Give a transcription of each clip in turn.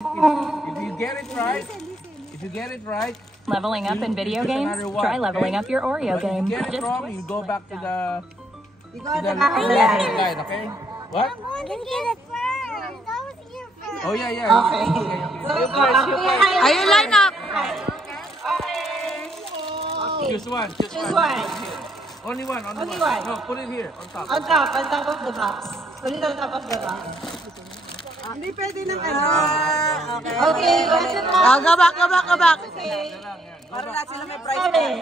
If you get it right, Leveling up in video games? Try leveling up your Oreo game. Get it Just wrong, you go back to the line. line, okay? What? I want to get it first. That was here first. Oh yeah, yeah. Okay. Are you line up? Choose one. Choose one. Only one. Only one. No, put it here on top. On top of the box. Put it on top of the box. Hindi pwede ng ano. Okay, Go back. Okay. Para na sila may prize. Seven.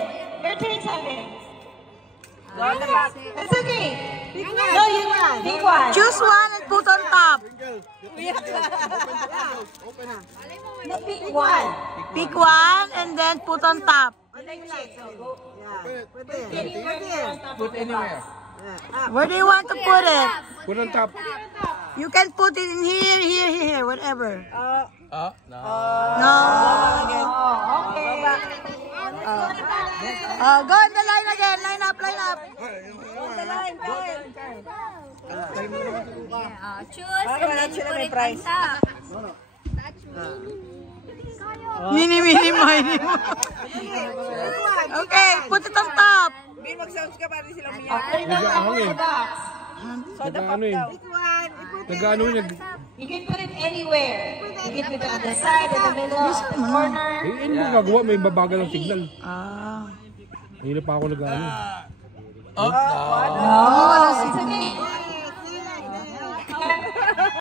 Your turn, Seven. It's okay. Pick No, one. you pick one. Choose one and put on top. No, pick one. Pick one and then put on top. Put anywhere. Where do you want to put it? Put on top. You can put it in here, whatever. No. No. Okay. Go in the line again. Line up. Choose and then you put it on top. Mini mo. Okay, put it on top. You can put it anywhere. You can put it on the side, in the middle, corner. Ano mo gagawa? May babagal ng signal. Ah. Hindi pa ako nag-ano. Oh, no. Oh, it's okay.